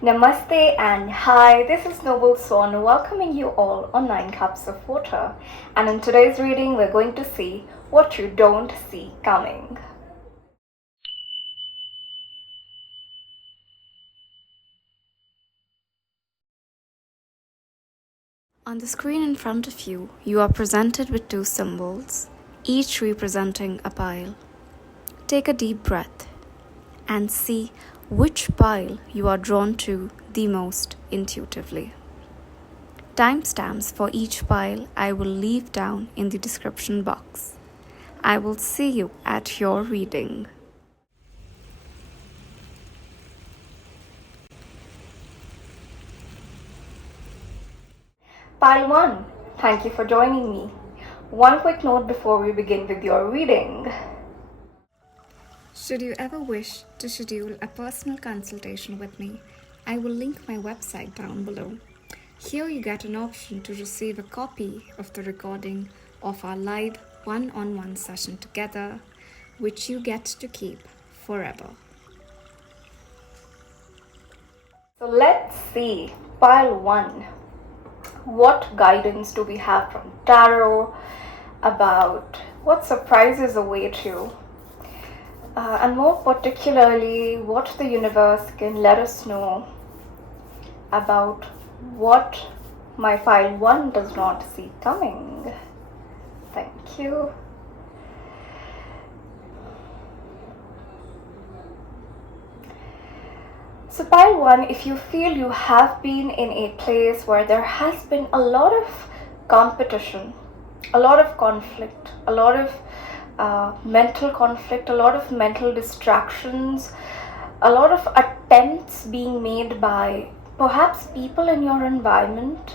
Namaste and hi, this is Noble Swan welcoming you all on 9 Cups of Water. And in today's reading, we're going to see what you don't see coming. On the screen in front of you, you are presented with two symbols, each representing a pile. Take a deep breath and see which pile you are drawn to the most intuitively. Timestamps for each pile I will leave down in the description box. I will see you at your reading. Pile 1, thank you for joining me. One quick note before we begin with your reading. Should you ever wish to schedule a personal consultation with me, I will link my website down below. Here you get an option to receive a copy of the recording of our live one-on-one session together, which you get to keep forever. So let's see, Pile 1. What guidance do we have from Tarot about what surprises await you? And more particularly, what the universe can let us know about what my Pile 1 does not see coming. Thank you. So Pile 1, if you feel you have been in a place where there has been a lot of competition, a lot of conflict, a lot of mental conflict, a lot of mental distractions, a lot of attempts being made by perhaps people in your environment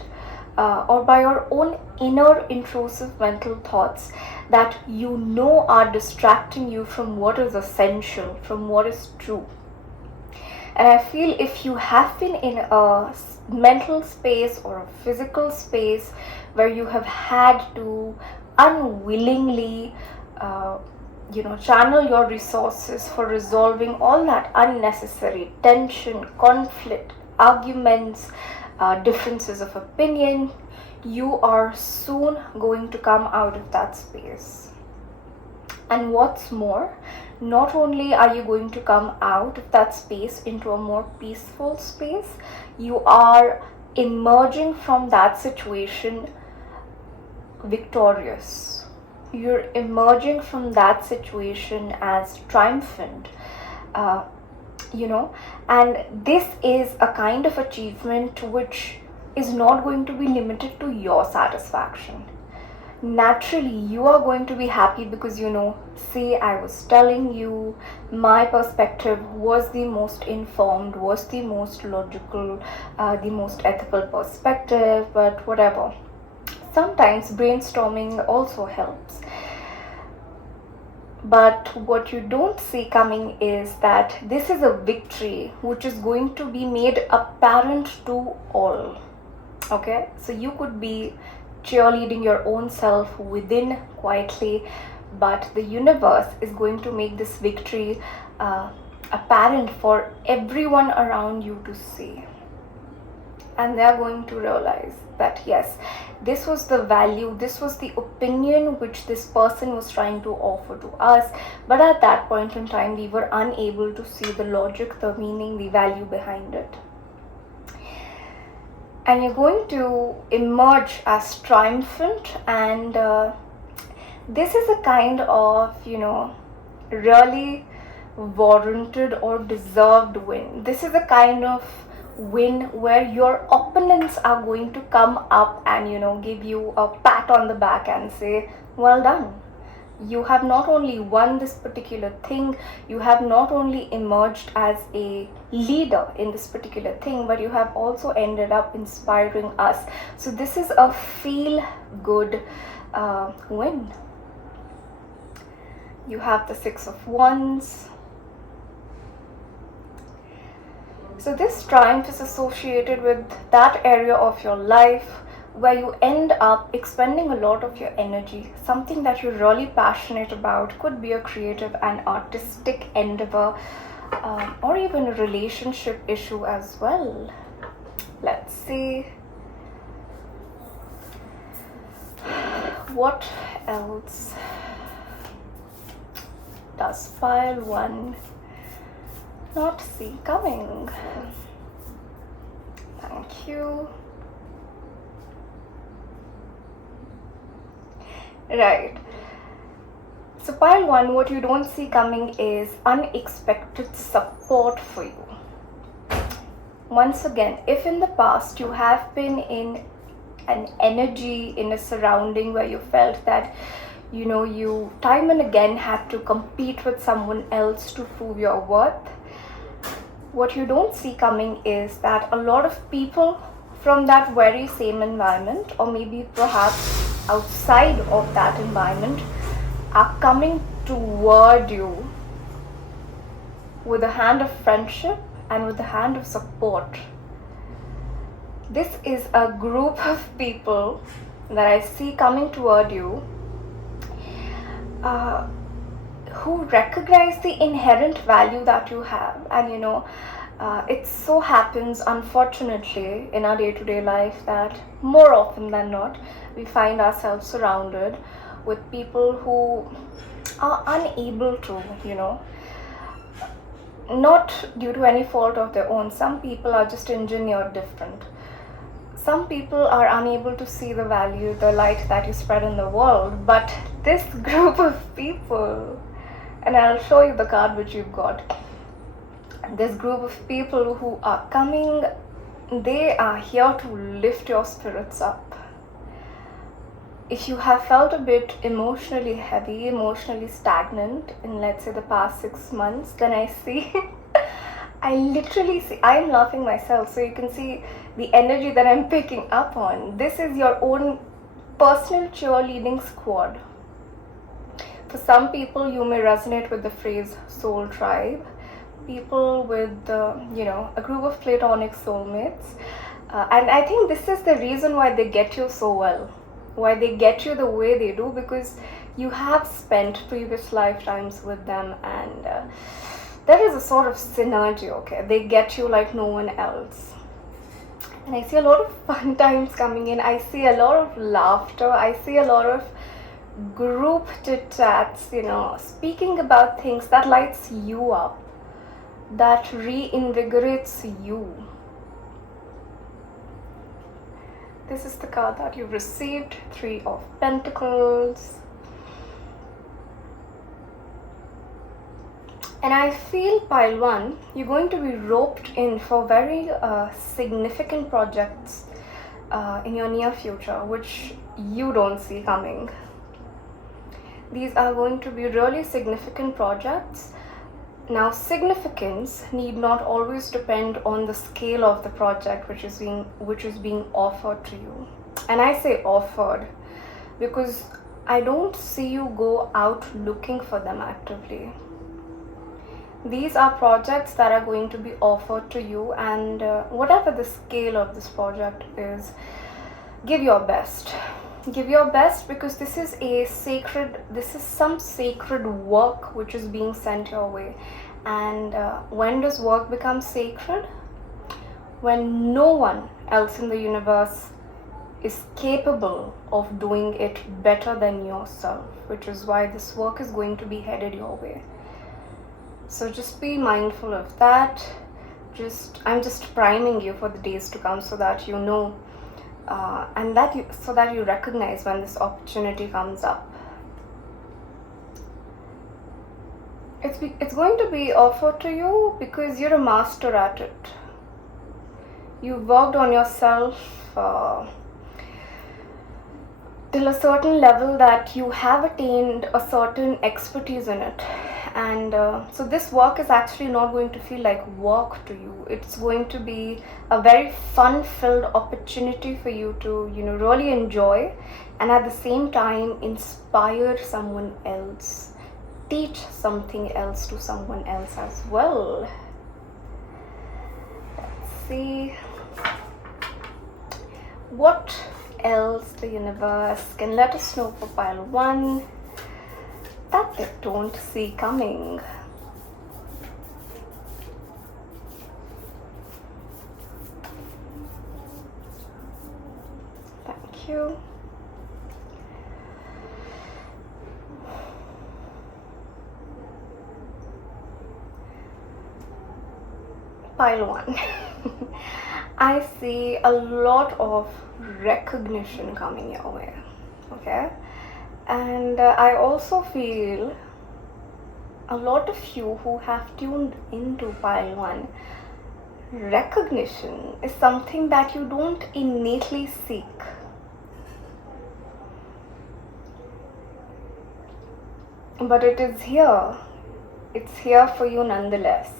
or by your own inner intrusive mental thoughts that you know are distracting you from what is essential, from what is true. And I feel if you have been in a mental space or a physical space where you have had to unwillingly channel your resources for resolving all that unnecessary tension, conflict, arguments, differences of opinion, you are soon going to come out of that space. And what's more, not only are you going to come out of that space into a more peaceful space, you are emerging from that situation victorious. You're emerging from that situation as triumphant, and this is a kind of achievement which is not going to be limited to your satisfaction. Naturally, you are going to be happy because see, I was telling you, my perspective was the most informed, was the most logical, the most ethical perspective, but whatever. Sometimes brainstorming also helps. But what you don't see coming is that this is a victory which is going to be made apparent to all. Okay, so you could be cheerleading your own self within quietly, but the universe is going to make this victory apparent for everyone around you to see. And they are going to realize that yes, this was the value, this was the opinion which this person was trying to offer to us, but at that point in time we were unable to see the logic, the meaning, the value behind it. And you're going to emerge as triumphant, and this is a kind of really warranted or deserved win. This is a kind of win where your opponents are going to come up and give you a pat on the back and say, well done. You have not only won this particular thing, you have not only emerged as a leader in this particular thing, but you have also ended up inspiring us. So this is a feel good win. You have the 6 of Wands. So this triumph is associated with that area of your life where you end up expending a lot of your energy, something that you're really passionate about. Could be a creative and artistic endeavor, or even a relationship issue as well. Let's see. What else does pile 1 not see coming? Thank you. Right. So pile 1, what you don't see coming is unexpected support for you. Once again, if in the past you have been in an energy, in a surrounding where you felt that you time and again had to compete with someone else to prove your worth, what you don't see coming is that a lot of people from that very same environment, or maybe perhaps outside of that environment, are coming toward you with a hand of friendship and with a hand of support. This is a group of people that I see coming toward you who recognize the inherent value that you have. And it so happens, unfortunately, in our day-to-day life that more often than not we find ourselves surrounded with people who are unable to, not due to any fault of their own. Some people are just engineered different. Some people are unable to see the value, the light that you spread in the world. But this group of people, and I'll show you the card which you've got, this group of people who are coming, they are here to lift your spirits up. If you have felt a bit emotionally heavy, emotionally stagnant in, let's say, the past 6 months, then I see, I literally see, I'm laughing myself, so you can see the energy that I'm picking up on. This is your own personal cheerleading squad. For some people, you may resonate with the phrase soul tribe. People with, a group of platonic soulmates. And I think this is the reason why they get you so well. Why they get you the way they do, because you have spent previous lifetimes with them, and there is a sort of synergy, okay? They get you like no one else. And I see a lot of fun times coming in. I see a lot of laughter. I see a lot of group chit-chats, speaking about things that lights you up, that reinvigorates you. This is the card that you've received, 3 of Pentacles. And I feel, pile 1, you're going to be roped in for very significant projects in your near future, which you don't see coming. These are going to be really significant projects. Now, significance need not always depend on the scale of the project which is being offered to you. And I say offered because I don't see you go out looking for them actively. These are projects that are going to be offered to you, and whatever the scale of this project is, give your best. Give your best, because this is some sacred work which is being sent your way. And when does work become sacred? When no one else in the universe is capable of doing it better than yourself, which is why this work is going to be headed your way. So just be mindful of that. I'm just priming you for the days to come, so that you know, so that you recognize when this opportunity comes up. It's going to be offered to you because you're a master at it. You've worked on yourself till a certain level that you have attained a certain expertise in it. And so this work is actually not going to feel like work to you. It's going to be a very fun-filled opportunity for you to, really enjoy, and at the same time inspire someone else, teach something else to someone else as well. Let's see what else the universe can let us know for pile 1 that they don't see coming. Thank you. Pile 1. I see a lot of recognition coming your way. Okay? And I also feel a lot of you who have tuned into pile 1, recognition is something that you don't innately seek. But it is here. It's here for you nonetheless.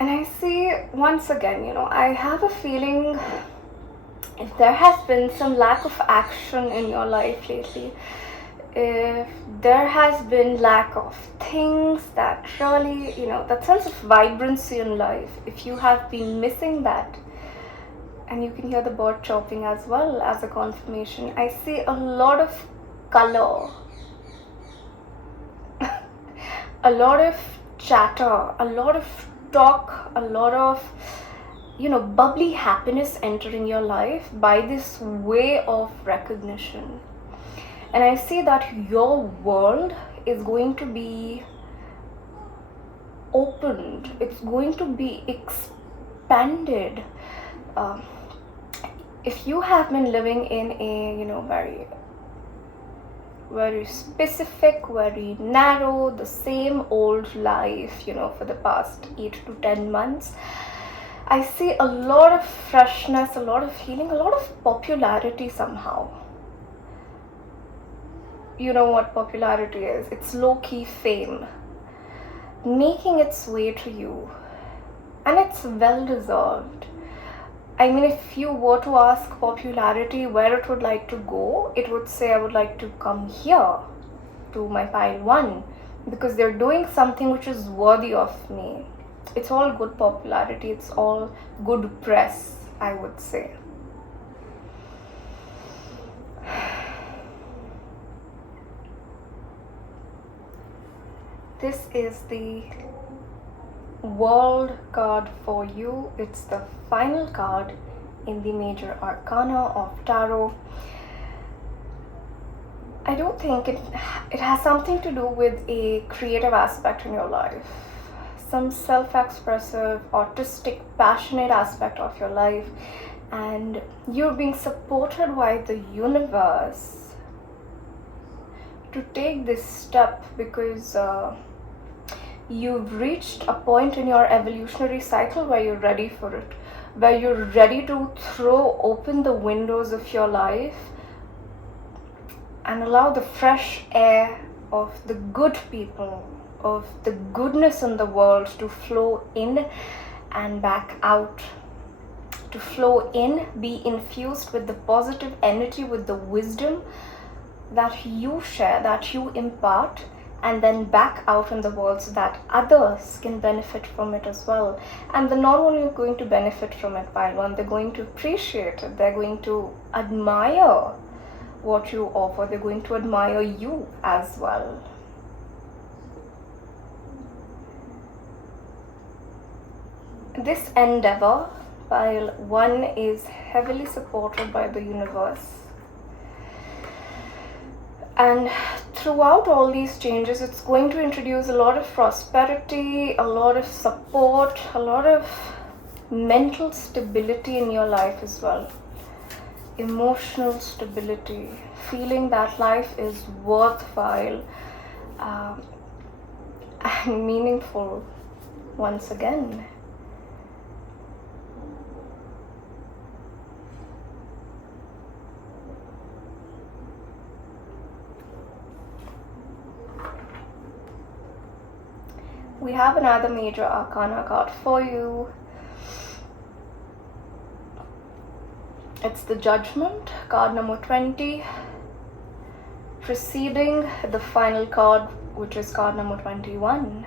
And I see, once again, I have a feeling if there has been some lack of action in your life lately, if there has been lack of things that really, that sense of vibrancy in life, if you have been missing that, and you can hear the bird chirping as well as a confirmation, I see a lot of color, a lot of chatter, a lot of talk, a lot of bubbly happiness entering your life by this way of recognition. And I see that your world is going to be opened, it's going to be expanded. If you have been living in a very very specific, very narrow, the same old life, for the past 8 to 10 months, I see a lot of freshness, a lot of healing, a lot of popularity somehow. You know what popularity is? It's low-key fame making its way to you, and it's well-deserved. I mean, if you were to ask popularity where it would like to go, it would say, I would like to come here to my pile 1 because they're doing something which is worthy of me. It's all good popularity, it's all good press, I would say. This is the World card for you. It's the final card in the major arcana of tarot. I don't think it has something to do with a creative aspect in your life, some self-expressive, artistic, passionate aspect of your life, and you're being supported by the universe to take this step because you've reached a point in your evolutionary cycle where you're ready for it, where you're ready to throw open the windows of your life and allow the fresh air of the good people, of the goodness in the world to flow in and back out, to flow in, be infused with the positive energy, with the wisdom that you share, that you impart, and then back out in the world so that others can benefit from it as well. And they're not only going to benefit from it, pile 1, they're going to appreciate it, they're going to admire what you offer, they're going to admire you as well. This endeavor, pile 1, is heavily supported by the universe. And throughout all these changes, it's going to introduce a lot of prosperity, a lot of support, a lot of mental stability in your life as well. Emotional stability, feeling that life is worthwhile and meaningful once again. We have another major arcana card for you. It's the Judgment, card number 20, preceding the final card, which is card number 21.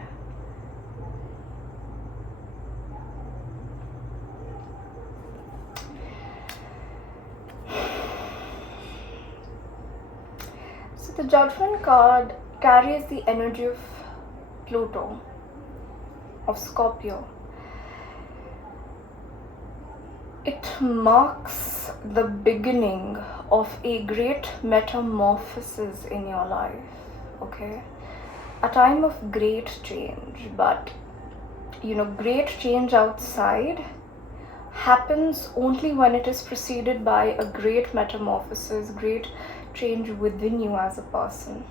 So the Judgment card carries the energy of Pluto, of Scorpio. It marks the beginning of a great metamorphosis in your life, okay? A time of great change, but great change outside happens only when it is preceded by a great metamorphosis, great change within you as a person.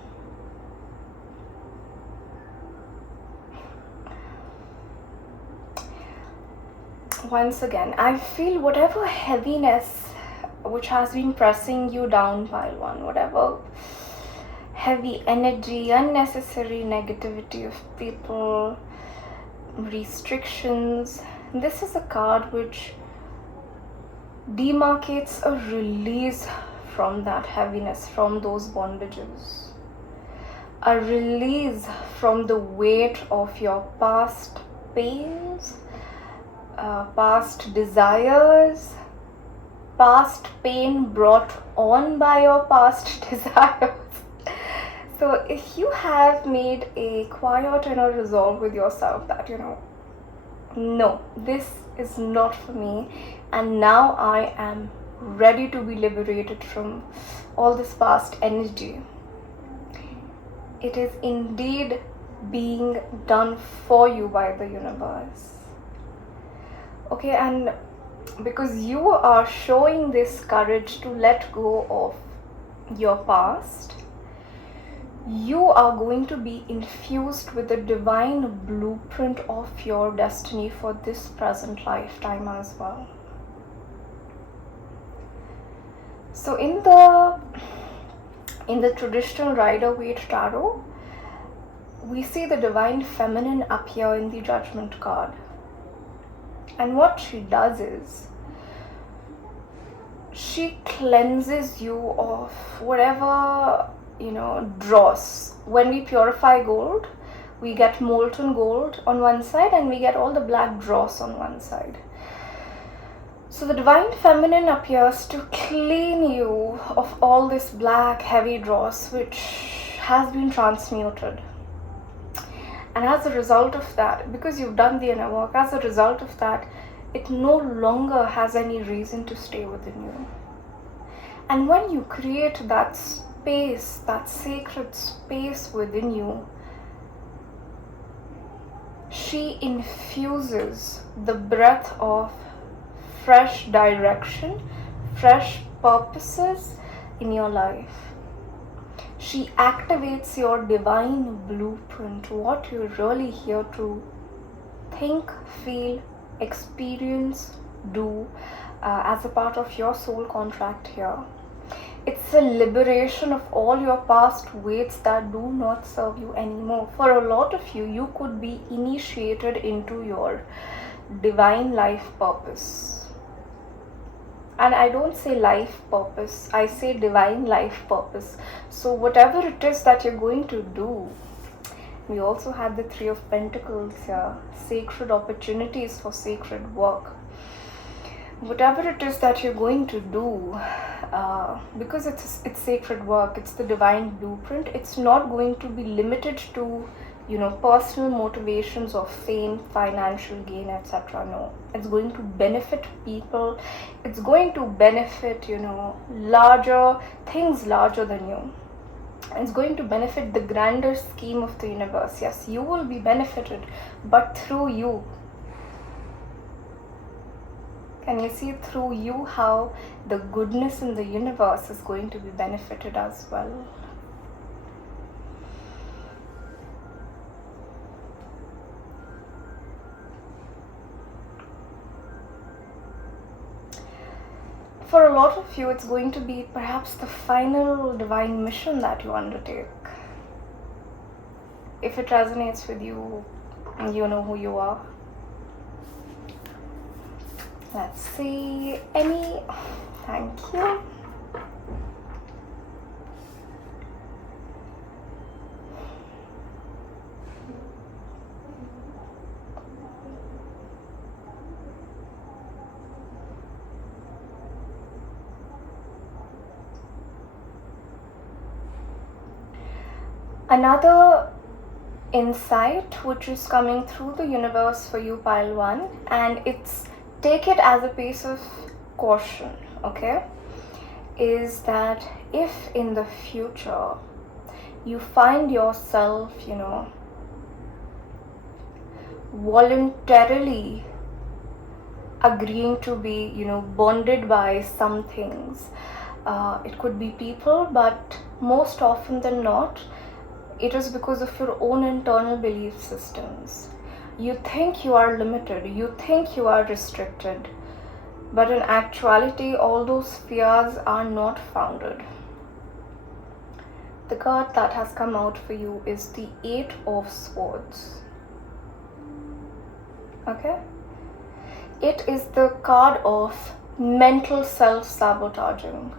Once again, I feel whatever heaviness which has been pressing you down, pile one, whatever heavy energy, unnecessary negativity of people, restrictions, this is a card which demarcates a release from that heaviness, from those bondages, a release from the weight of your past pains, past desires, past pain brought on by your past desires. So if you have made a quiet inner resolve with yourself that, no, this is not for me, and now I am ready to be liberated from all this past energy, it is indeed being done for you by the universe. Okay, and because you are showing this courage to let go of your past, you are going to be infused with the divine blueprint of your destiny for this present lifetime as well. So in the traditional Rider-Waite tarot, we see the divine feminine appear in the Judgment card. And what she does is, she cleanses you of whatever, dross. When we purify gold, we get molten gold on one side and we get all the black dross on one side. So the divine feminine appears to clean you of all this black heavy dross which has been transmuted. And as a result of that, because you've done the inner work, as a result of that, it no longer has any reason to stay within you. And when you create that space, that sacred space within you, she infuses the breath of fresh direction, fresh purposes in your life. She activates your divine blueprint, what you're really here to think, feel, experience, do as a part of your soul contract here. It's a liberation of all your past weights that do not serve you anymore. For a lot of you, you could be initiated into your divine life purpose. And I don't say life purpose, I say divine life purpose. So whatever it is that you're going to do, we also have the Three of Pentacles here, sacred opportunities for sacred work. Whatever it is that you're going to do, because it's sacred work, it's the divine blueprint, it's not going to be limited to personal motivations of fame, financial gain, etc. No, it's going to benefit people. It's going to benefit, larger things, larger than you. It's going to benefit the grander scheme of the universe. Yes, you will be benefited, but through you. Can you see through you how the goodness in the universe is going to be benefited as well? For a lot of you, it's going to be perhaps the final divine mission that you undertake. If it resonates with you, you know who you are. Let's see, thank you. Another insight which is coming through the universe for you, pile one, and it's take it as a piece of caution, okay, is that if in the future you find yourself, voluntarily agreeing to be, bonded by some things, it could be people, but most often than not, it is because of your own internal belief systems. You think you are limited, you think you are restricted, but in actuality, all those fears are not founded. The card that has come out for you is the 8 of Swords. Okay? It is the card of mental self-sabotaging.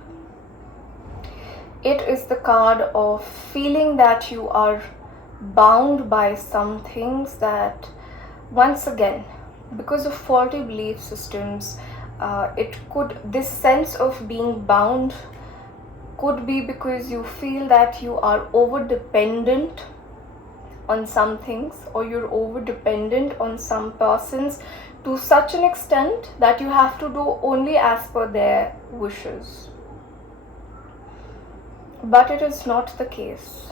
It is the card of feeling that you are bound by some things that, once again, because of faulty belief systems, this sense of being bound could be because you feel that you are over dependent on some things, or you're over dependent on some persons to such an extent that you have to do only as per their wishes. But it is not the case.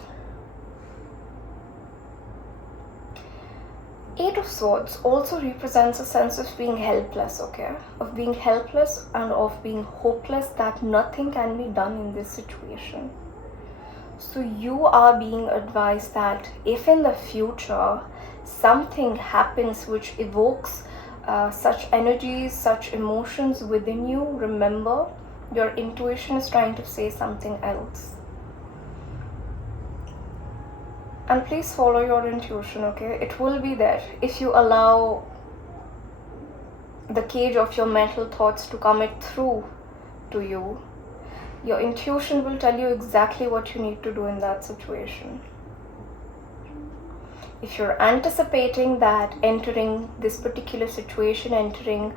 8 of Swords also represents a sense of being helpless, okay? Of being helpless and of being hopeless, that nothing can be done in this situation. So you are being advised that if in the future something happens which evokes such energies, such emotions within you, remember, your intuition is trying to say something else. And please follow your intuition, okay? It will be there if you allow the cage of your mental thoughts to come it through to you. Your intuition will tell you exactly what you need to do in that situation. If you're anticipating that entering this particular situation, entering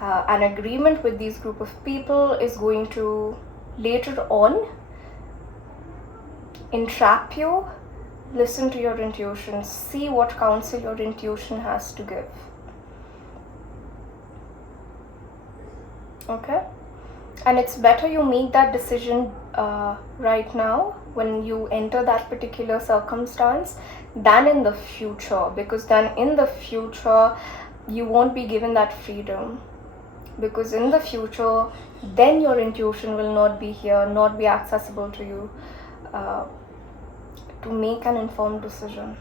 an agreement with these group of people is going to later on entrap you, listen to your intuition. See what counsel your intuition has to give. Okay? And it's better you make that decision right now when you enter that particular circumstance than in the future, because then in the future you won't be given that freedom, because in the future then your intuition will not be here, not be accessible to you to make an informed decision.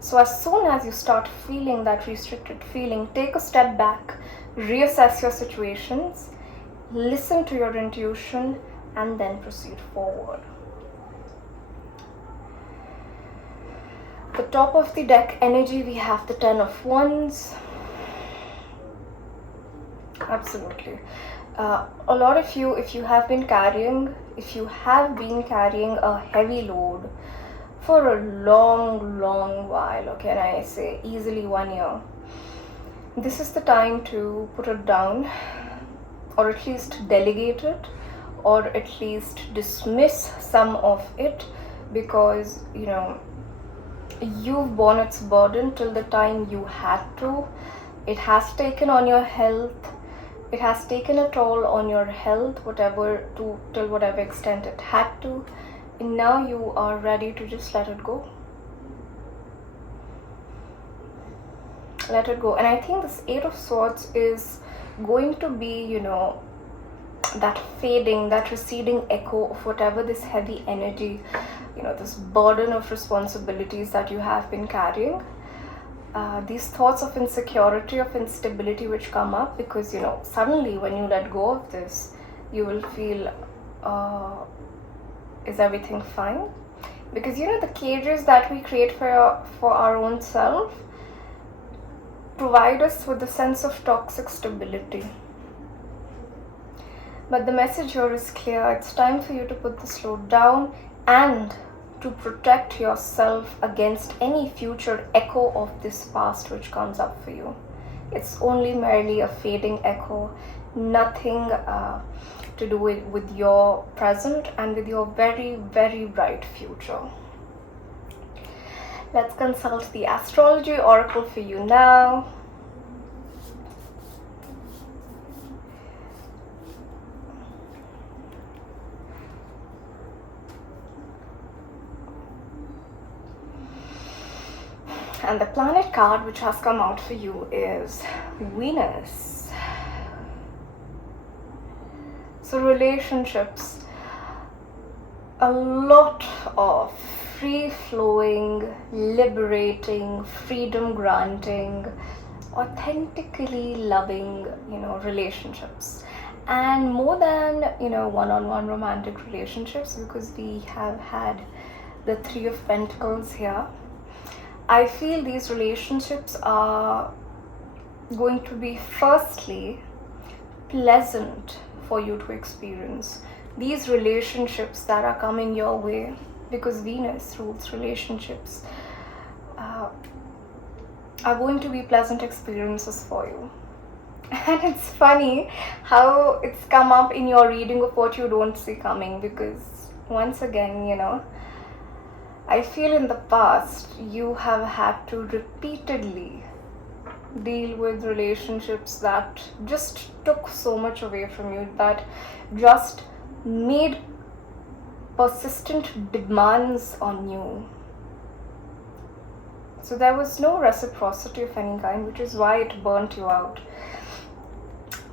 So as soon as you start feeling that restricted feeling, take a step back, reassess your situations, listen to your intuition, and then proceed forward. The top of the deck energy, we have the 10 of Wands. Absolutely. A lot of you, if you have been carrying a heavy load for a long while, okay, and I say easily 1 year, this is the time to put it down, or at least delegate it, or at least dismiss some of it, because you've borne its burden till the time you had to. It has taken on your health, it has taken a toll on your health, till whatever extent it had to, and now you are ready to just let it go. Let it go. And I think this 8 of Swords is going to be, that fading, that receding echo of whatever this heavy energy, this burden of responsibilities that you have been carrying. These thoughts of insecurity, of instability which come up because, suddenly when you let go of this, you will feel, is everything fine? Because, the cages that we create for our own self provide us with a sense of toxic stability. But the message here is clear. It's time for you to put this load down and to protect yourself against any future echo of this past which comes up for you. It's only merely a fading echo, nothing to do with your present and with your very, very bright future. Let's consult the astrology oracle for you now. And the planet card which has come out for you is Venus. So relationships, a lot of free-flowing, liberating, freedom-granting, authentically loving, relationships. And more than, one-on-one romantic relationships, because we have had the Three of Pentacles here. I feel these relationships are going to be firstly pleasant for you to experience. These relationships that are coming your way, because Venus rules relationships, are going to be pleasant experiences for you. And it's funny how it's come up in your reading of what you don't see coming, because once again, I feel in the past you have had to repeatedly deal with relationships that just took so much away from you, that just made persistent demands on you. So there was no reciprocity of any kind, which is why it burnt you out.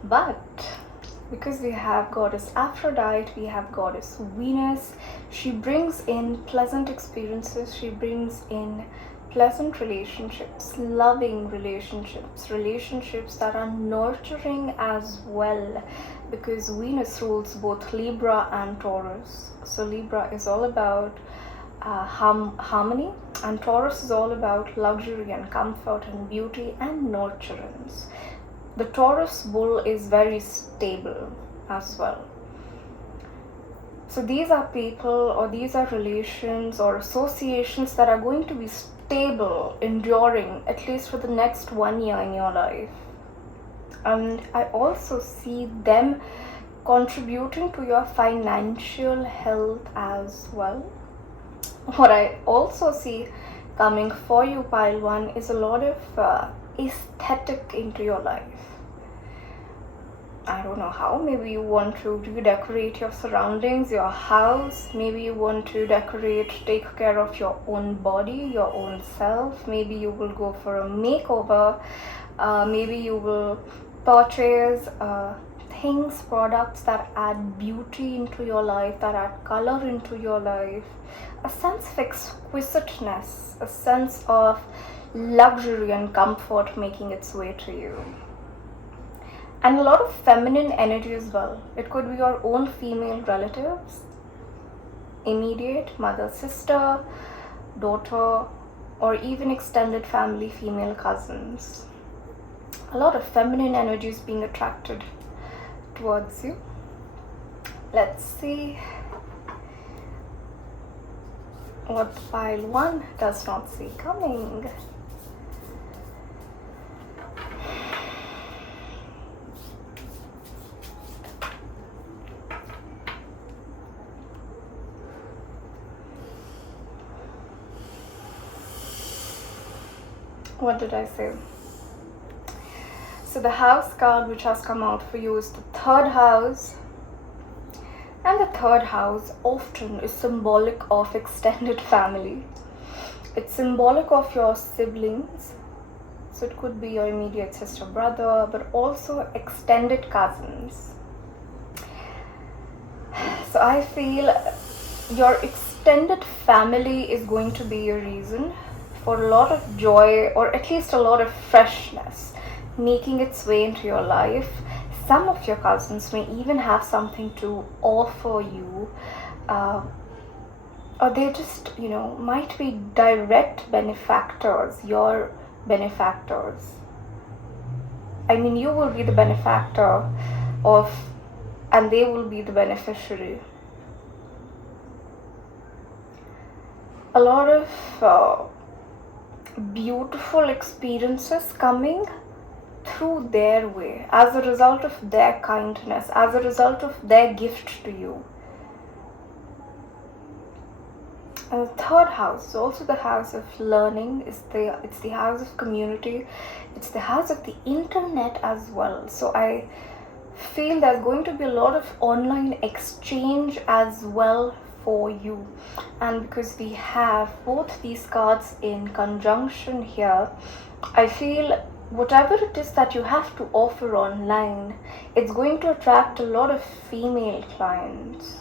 But because we have goddess Aphrodite, we have goddess Venus, she brings in pleasant experiences, she brings in pleasant relationships, loving relationships, relationships that are nurturing as well, because Venus rules both Libra and Taurus. So Libra is all about harmony, and Taurus is all about luxury and comfort and beauty and nurturance. The Taurus bull is very stable as well. So these are people, or these are relations or associations that are going to be stable, enduring, at least for the next 1 year in your life. And I also see them contributing to your financial health as well. What I also see coming for you, pile 1, is a lot of aesthetic into your life. I don't know how. Maybe you want to redecorate your surroundings, your house. Maybe you want to take care of your own body, your own self. Maybe you will go for a makeover. Maybe you will purchase things, products that add beauty into your life, that add color into your life. A sense of exquisiteness, a sense of luxury and comfort making its way to you. And a lot of feminine energy as well. It could be your own female relatives, immediate mother, sister, daughter, or even extended family, female cousins. A lot of feminine energy is being attracted towards you. Let's see what pile 1 does not see coming. What did I say? So the house card which has come out for you is the 3rd house. And the 3rd house often is symbolic of extended family. It's symbolic of your siblings. So it could be your immediate sister, brother, but also extended cousins. So I feel your extended family is going to be a reason for a lot of joy, or at least a lot of freshness making its way into your life. Some of your cousins may even have something to offer you, or they just, might be direct benefactors, your benefactors. I mean, you will be the benefactor of, and they will be the beneficiary. A lot of beautiful experiences coming through their way, as a result of their kindness, as a result of their gift to you. And the 3rd house is also the house of learning. It's the house of community. It's the house of the internet as well. So I feel there's going to be a lot of online exchange as well for you. And because we have both these cards in conjunction here, I feel whatever it is that you have to offer online, it's going to attract a lot of female clients.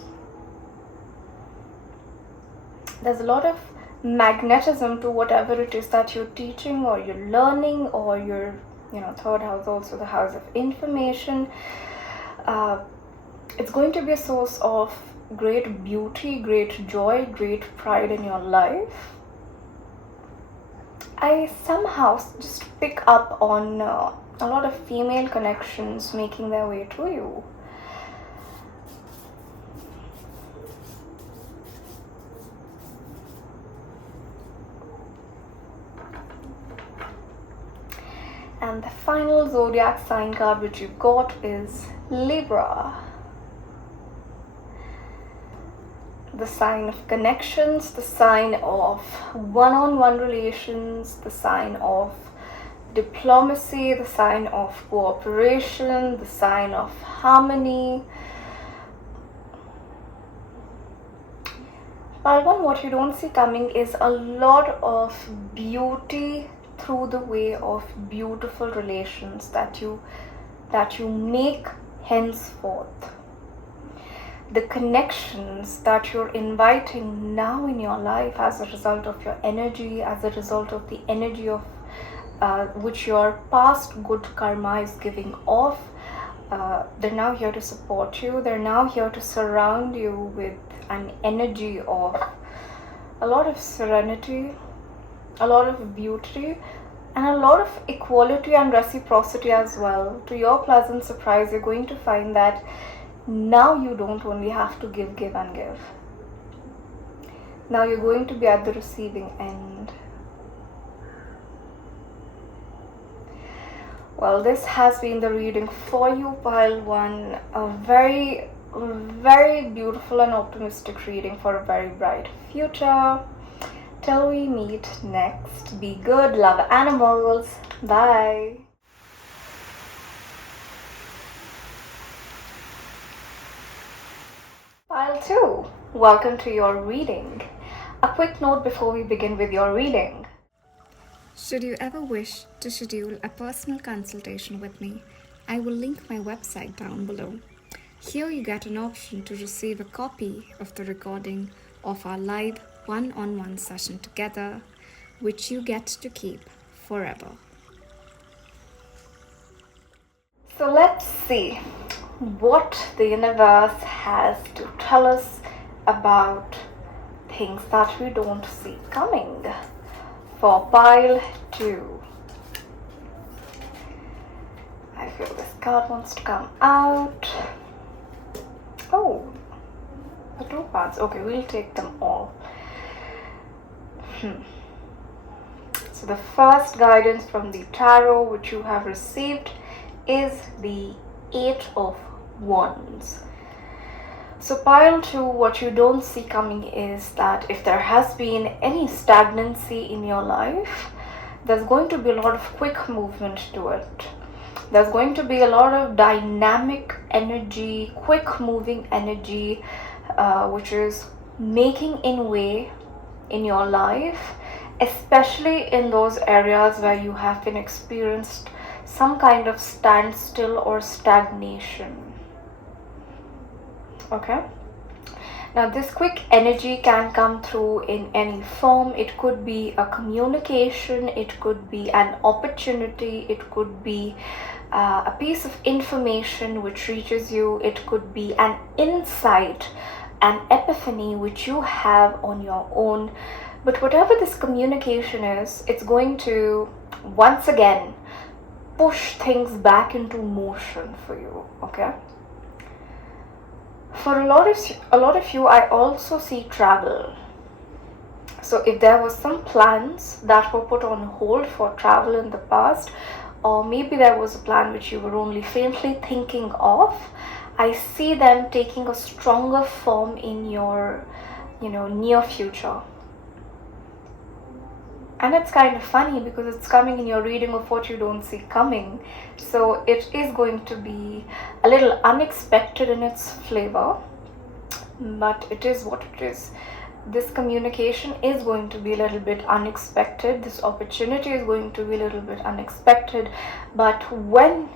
There's a lot of magnetism to whatever it is that you're teaching or you're learning, or your third house, also the house of information. It's going to be a source of great beauty, great joy, great pride in your life. I somehow just pick up on a lot of female connections making their way to you. And the final zodiac sign card which you got is Libra. The sign of connections, the sign of one-on-one relations, the sign of diplomacy, the sign of cooperation, the sign of harmony. But what you don't see coming is a lot of beauty through the way of beautiful relations that you make henceforth. The connections that you're inviting now in your life as a result of your energy, as a result of the energy of which your past good karma is giving off, they're now here to support you. They're now here to surround you with an energy of a lot of serenity, a lot of beauty, and a lot of equality and reciprocity as well. To your pleasant surprise, you're going to find that now you don't only have to give and give. Now you're going to be at the receiving end. Well, this has been the reading for you, pile 1. A very, very beautiful and optimistic reading for a very bright future. Till we meet next, be good, love animals. Bye. Pile 2, welcome to your reading. A quick note before we begin with your reading. Should you ever wish to schedule a personal consultation with me, I will link my website down below. Here you get an option to receive a copy of the recording of our live one-on-one session together, which you get to keep forever. So let's see what the universe has to tell us about things that we don't see coming. For pile 2, I feel this card wants to come out. Oh, the 2 cards. Okay, we'll take them all. So the first guidance from the tarot which you have received is the 8 of Wands. So pile 2, what you don't see coming is that if there has been any stagnancy in your life, there's going to be a lot of quick movement to it. There's going to be a lot of dynamic energy, quick moving energy, which is making way in your life, especially in those areas where you have been experienced some kind of standstill or stagnation. Okay, now this quick energy can come through in any form. It could be a communication, it could be an opportunity, it could be a piece of information which reaches you, it could be an insight, an epiphany which you have on your own. But whatever this communication is, it's going to once again push things back into motion for you. Okay, for a lot of you, I also see travel. So if there was some plans that were put on hold for travel in the past, or maybe there was a plan which you were only faintly thinking of, I see them taking a stronger form in your near future. And it's kind of funny because it's coming in your reading of what you don't see coming. So it is going to be a little unexpected in its flavor. but it is what it is. This communication is going to be a little bit unexpected. This opportunity is going to be a little bit unexpected. But when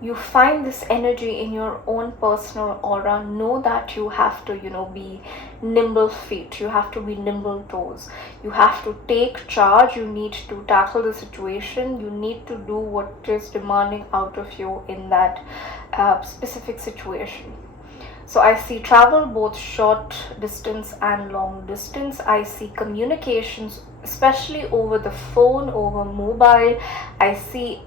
you find this energy in your own personal aura, know that you have to, be nimble feet. You have to be nimble toes. You have to take charge. You need to tackle the situation. You need to do what is demanding out of you in that specific situation. So I see travel, both short distance and long distance. I see communications, especially over the phone, over mobile. I see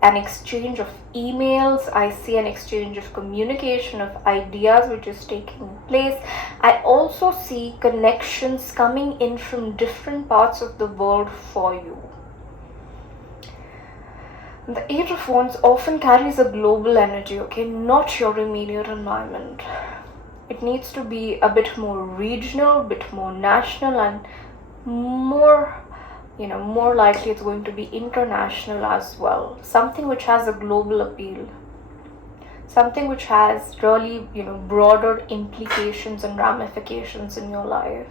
an exchange of emails. I see an exchange of communication of ideas which is taking place. I also see connections coming in from different parts of the world for you. The Eight of Wands often carries a global energy, okay, not your immediate environment. It needs to be a bit more regional, a bit more national, and more likely it's going to be international as well. Something which has a global appeal. Something which has really, broader implications and ramifications in your life.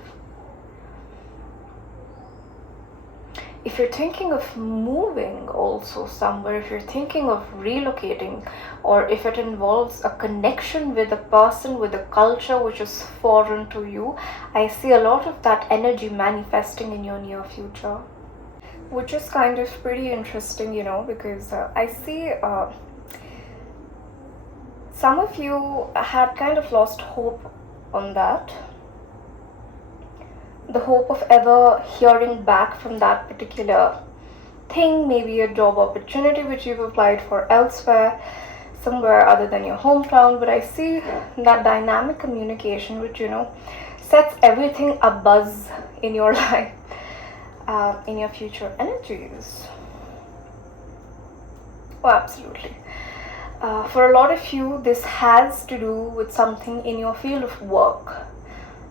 If you're thinking of moving also somewhere, if you're thinking of relocating, or if it involves a connection with a person, with a culture which is foreign to you, I see a lot of that energy manifesting in your near future. Which is kind of pretty interesting, because I see some of you had kind of lost hope on that. The hope of ever hearing back from that particular thing, maybe a job opportunity which you've applied for elsewhere, somewhere other than your hometown. But I see that dynamic communication which, sets everything abuzz in your life, in your future energies. Oh, absolutely. For a lot of you, this has to do with something in your field of work.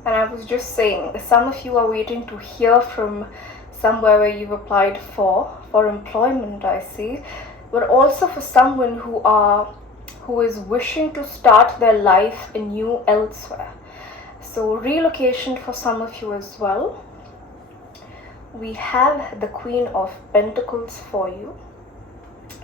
And I was just saying, some of you are waiting to hear from somewhere where you've applied for employment, I see, but also for someone who is wishing to start their life anew elsewhere. So relocation for some of you as well. We have the Queen of Pentacles for you.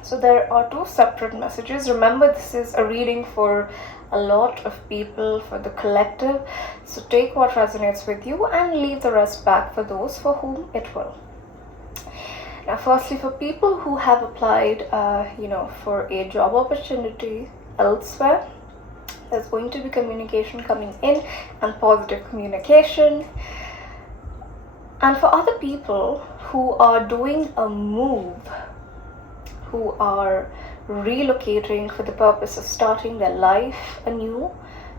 So there are two separate messages. Remember, this is a reading for a lot of people, for the collective. So take what resonates with you and leave the rest back for those for whom it will. Now, firstly, for people who have applied, for a job opportunity elsewhere, there's going to be communication coming in and positive communication. And for other people who are doing a move, who are relocating for the purpose of starting their life anew,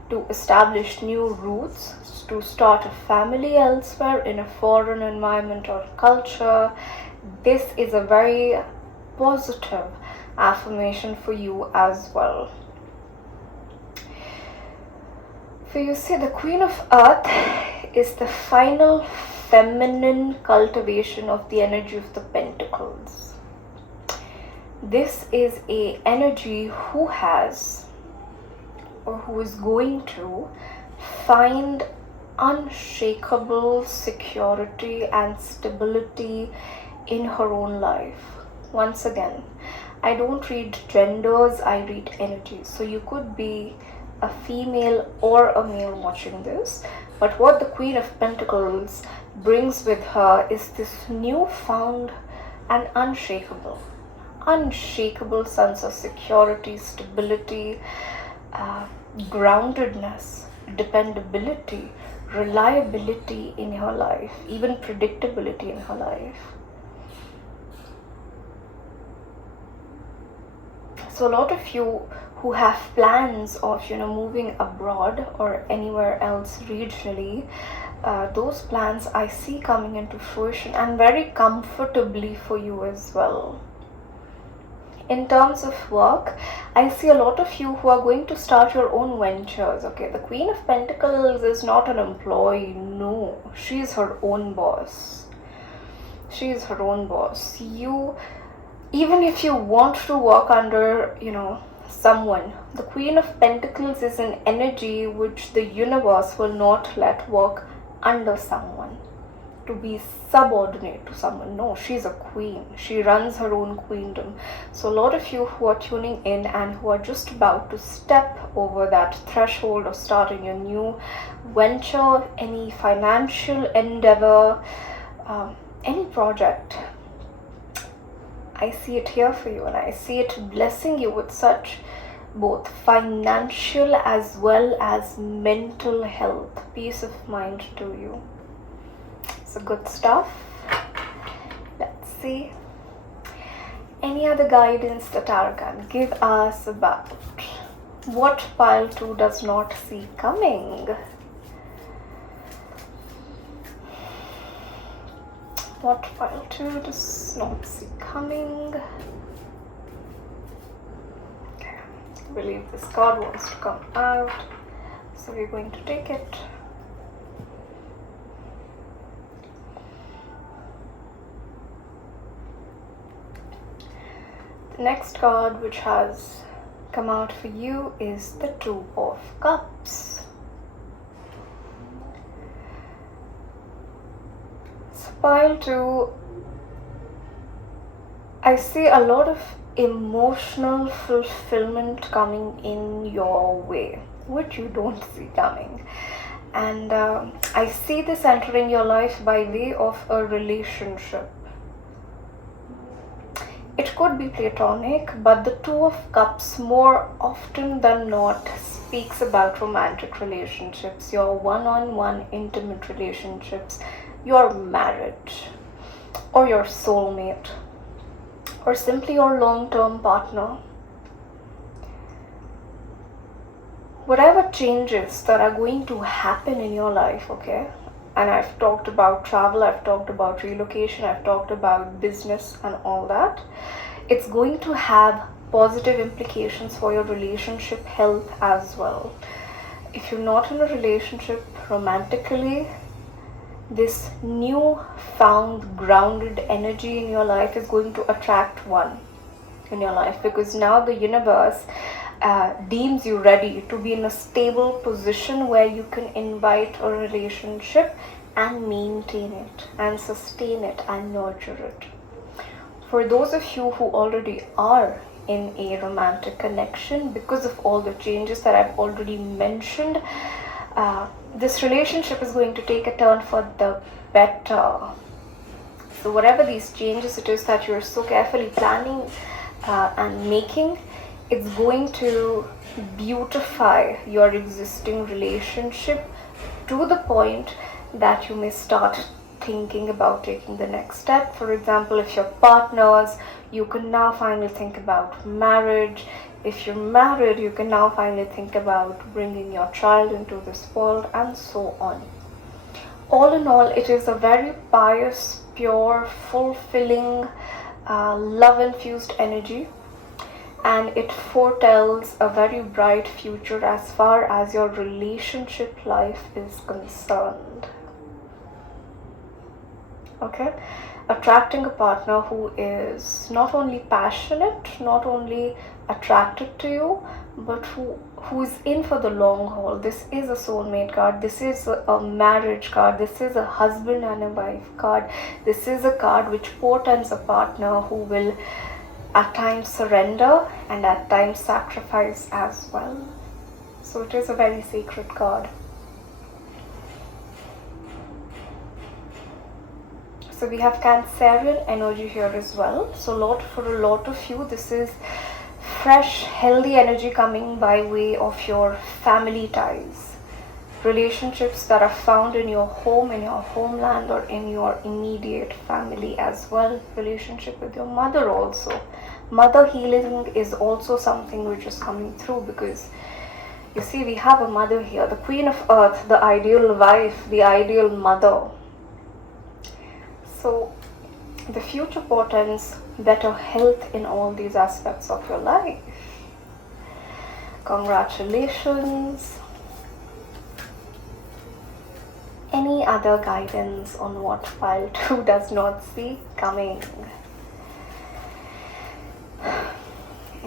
to establish new roots, to start a family elsewhere in a foreign environment or culture, this is a very positive affirmation for you as well. For you see, the Queen of Earth is the final feminine cultivation of the energy of the Pentacles. This is a energy who has, or who is going to, find unshakable security and stability in her own life. Once again, I don't read genders, I read energies. So you could be a female or a male watching this, but what the Queen of Pentacles brings with her is this newfound and unshakable sense of security, stability, groundedness, dependability, reliability in her life, even predictability in her life. So a lot of you who have plans of moving abroad or anywhere else regionally, those plans I see coming into fruition, and very comfortably for you as well. In terms of work, I see a lot of you who are going to start your own ventures. Okay, the Queen of Pentacles is not an employee. No, she is her own boss. She is her own boss. You, even if you want to work under, someone. The Queen of Pentacles is an energy which the universe will not let work under someone, to be subordinate to someone. No, she's a queen. She runs her own queendom. So a lot of you who are tuning in and who are just about to step over that threshold of starting a new venture, any financial endeavor, any project, I see it here for you, and I see it blessing you with such both financial as well as mental health, peace of mind to you. So good stuff. Let's see. Any other guidance the tarot can give us about what pile 2 does not see coming? What pile 2 does not see coming? Okay, I believe this card wants to come out, so we're going to take it. The next card which has come out for you is the Two of Cups. Pile 2, I see a lot of emotional fulfillment coming in your way, which you don't see coming. And I see this entering your life by way of a relationship. It could be platonic, but the Two of Cups more often than not speaks about romantic relationships, your one-on-one intimate relationships, your marriage, or your soulmate, or simply your long-term partner. Whatever changes that are going to happen in your life, okay? And I've talked about travel, I've talked about relocation, I've talked about business and all that. It's going to have positive implications for your relationship health as well. If you're not in a relationship romantically, this new found grounded energy in your life is going to attract one in your life, because now the universe deems you ready to be in a stable position where you can invite a relationship and maintain it and sustain it and nurture it. For those of you who already are in a romantic connection, because of all the changes that I've already mentioned, this relationship is going to take a turn for the better. So whatever these changes it is that you're so carefully planning and making, it's going to beautify your existing relationship to the point that you may start thinking about taking the next step. For example, if you're partners, you can now finally think about marriage. If you're married, you can now finally think about bringing your child into this world, and so on. All in all, it is a very pious, pure, fulfilling, love-infused energy, and it foretells a very bright future as far as your relationship life is concerned. Okay? Attracting a partner who is not only passionate, not only attracted to you, but who is in for the long haul. This is a soulmate card. This is a marriage card. This is a husband and a wife card. This is a card which portends a partner who will at times surrender and at times sacrifice as well. So it is a very sacred card. So we have Cancerian energy here as well. So for a lot of you, this is fresh, healthy energy coming by way of your family ties. Relationships that are found in your home, in your homeland, or in your immediate family as well. Relationship with your mother also. Mother healing is also something which is coming through, because you see, we have a mother here, the Queen of Earth, the ideal wife, the ideal mother. So the future portends better health in all these aspects of your life. Congratulations. Any other guidance on what pile 2 does not see coming?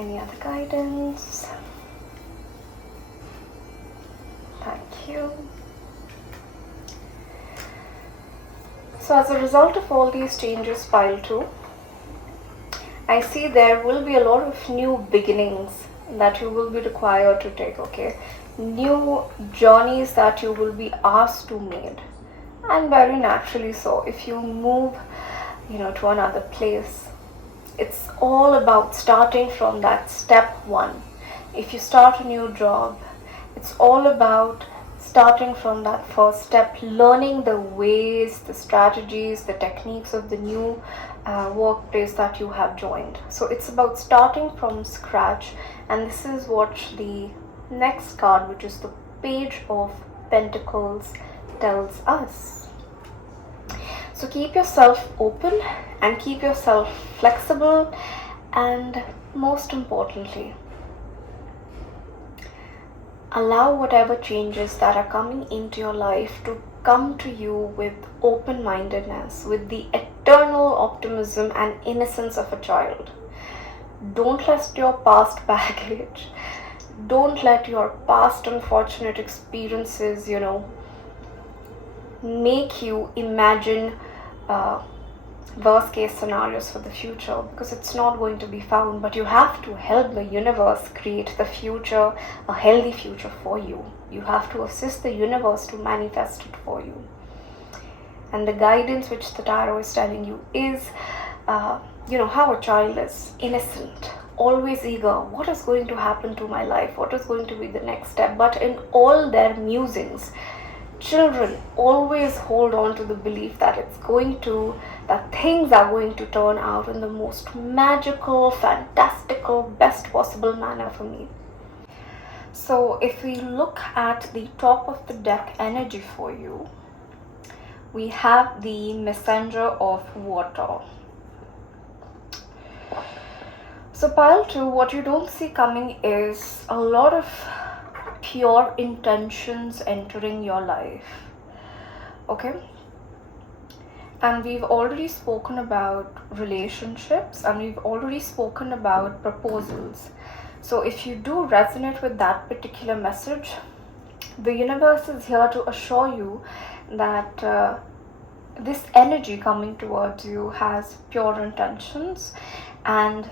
Any other guidance? Thank you. So as a result of all these changes, pile 2, I see there will be a lot of new beginnings that you will be required to take, okay? New journeys that you will be asked to make. And very naturally so. If you move, to another place, it's all about starting from that step 1. If you start a new job, it's all about starting from that first step, learning the ways, the strategies, the techniques of the new workplace that you have joined. So it's about starting from scratch, and this is what the next card, which is the Page of Pentacles, tells us. So keep yourself open and keep yourself flexible, and most importantly, allow whatever changes that are coming into your life to come to you with open-mindedness, with the eternal optimism and innocence of a child. Don't let your past baggage, don't let your past unfortunate experiences, make you imagine worst case scenarios for the future, because it's not going to be found. But you have to help the universe create the future, a healthy future for you. You have to assist the universe to manifest it for you. And the guidance which the tarot is telling you is how a child is innocent, always eager. What is going to happen to my life? What is going to be the next step? But in all their musings, children always hold on to the belief that things are going to turn out in the most magical, fantastical, best possible manner for me. So if we look at the top of the deck energy for you, we have the Messenger of Water. So pile 2, what you don't see coming is a lot of pure intentions entering your life, okay? And we've already spoken about relationships, and we've already spoken about proposals. So if you do resonate with that particular message, the universe is here to assure you that this energy coming towards you has pure intentions. And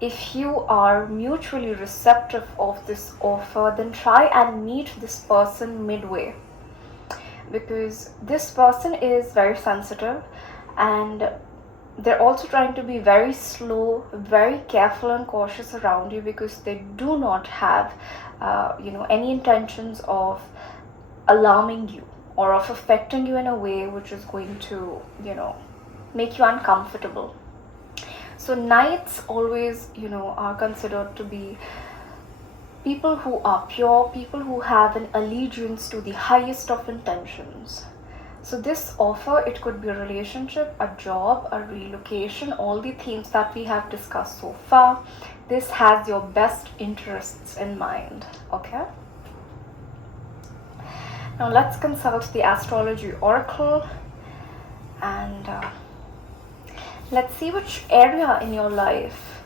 if you are mutually receptive of this offer, then try and meet this person midway, because this person is very sensitive, and they're also trying to be very slow, very careful and cautious around you, because they do not have any intentions of alarming you or of affecting you in a way which is going to make you uncomfortable. So knights always are considered to be people who are pure, people who have an allegiance to the highest of intentions. So this offer, it could be a relationship, a job, a relocation, all the themes that we have discussed so far. This has your best interests in mind, okay? Now let's consult the astrology oracle, and let's see which area in your life,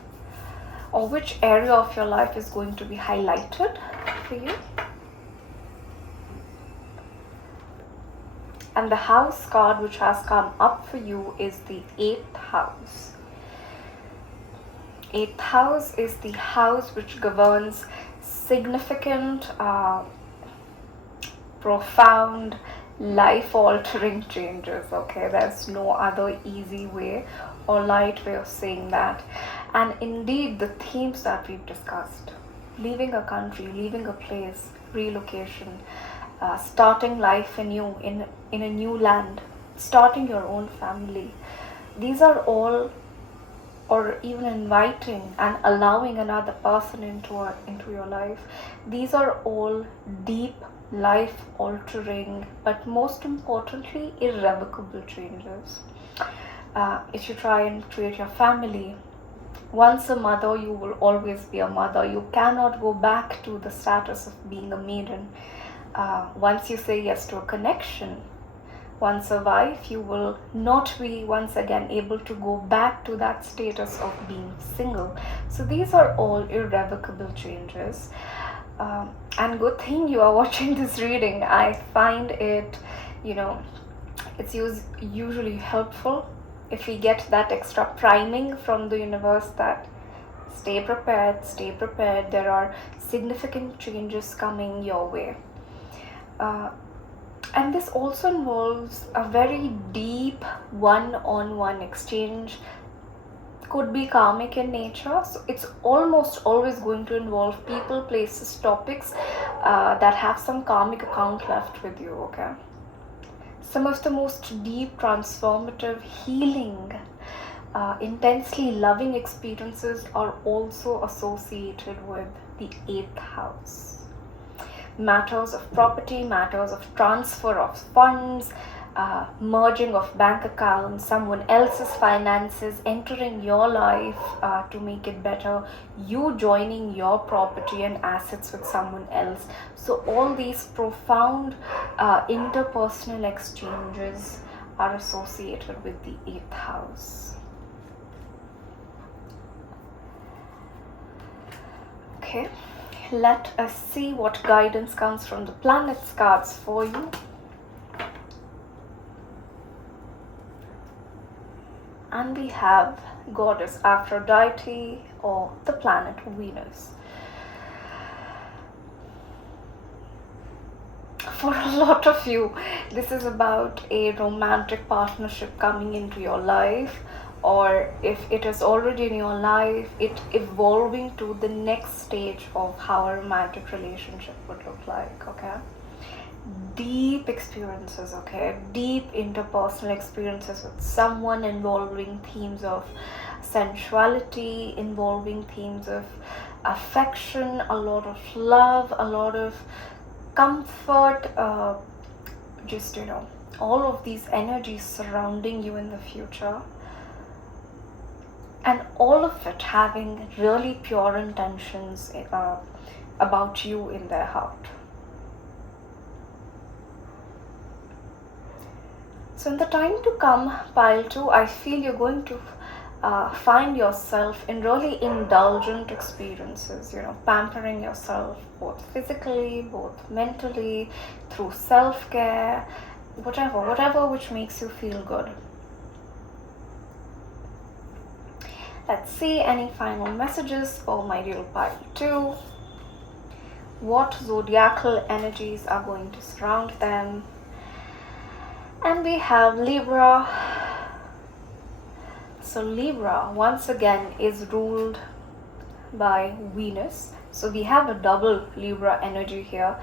or which area of your life is going to be highlighted for you. And the house card which has come up for you is the 8th house. 8th house is the house which governs significant, profound, life-altering changes, okay? There's no other easy way or light way of saying that. And indeed, the themes that we've discussed, leaving a country, leaving a place, relocation, starting life anew in a new land, starting your own family, these are all, or even inviting and allowing another person into your life, these are all deep, life-altering, but most importantly, irrevocable changes. If you try and create your family, once a mother, you will always be a mother. You cannot go back to the status of being a maiden. Once you say yes to a connection, once a wife, you will not be once again able to go back to that status of being single. So these are all irrevocable changes. And good thing you are watching this reading. I find it, it's usually helpful if we get that extra priming from the universe that stay prepared, there are significant changes coming your way. And this also involves a very deep one-on-one exchange, could be karmic in nature, so it's almost always going to involve people, places, topics that have some karmic account left with you, okay? Some of the most deep, transformative, healing, intensely loving experiences are also associated with the 8th house. Matters of property, matters of transfer of funds, merging of bank accounts, someone else's finances entering your life to make it better, you joining your property and assets with someone else. So all these profound interpersonal exchanges are associated with the 8th house. Okay, let us see what guidance comes from the planets cards for you. And we have Goddess Aphrodite or the planet Venus. For a lot of you, this is about a romantic partnership coming into your life, or if it is already in your life, it evolving to the next stage of how a romantic relationship would look like, okay? Deep experiences, okay? Deep interpersonal experiences with someone, involving themes of sensuality, involving themes of affection, a lot of love, a lot of comfort, just all of these energies surrounding you in the future, and all of it having really pure intentions about you in their heart. So in the time to come, pile 2, I feel you're going to find yourself in really indulgent experiences, pampering yourself both physically, both mentally, through self-care, whatever which makes you feel good. Let's see any final messages for my dear pile 2. What zodiacal energies are going to surround them? And we have Libra. So Libra once again is ruled by Venus. So we have a double Libra energy here.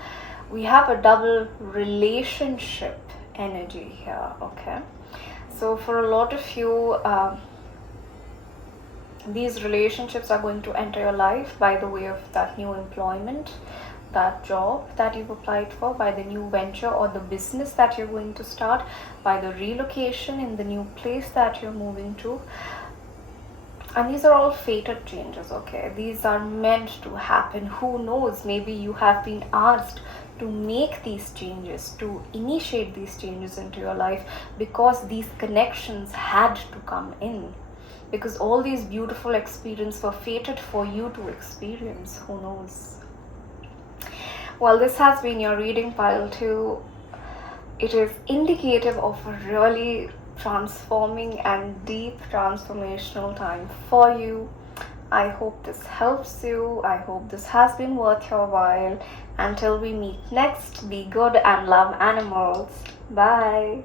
We have a double relationship energy here, okay? So for a lot of you, these relationships are going to enter your life by the way of that new employment, that job that you've applied for, by the new venture or the business that you're going to start, by the relocation in the new place that you're moving to. And these are all fated changes, okay? These are meant to happen. Who knows, maybe you have been asked to make these changes, to initiate these changes into your life, because these connections had to come in, because all these beautiful experiences were fated for you to experience. Who knows? Well, this has been your reading, pile 2. It is indicative of a really transforming and deep transformational time for you. I hope this helps you. I hope this has been worth your while. Until we meet next, be good and love animals. Bye.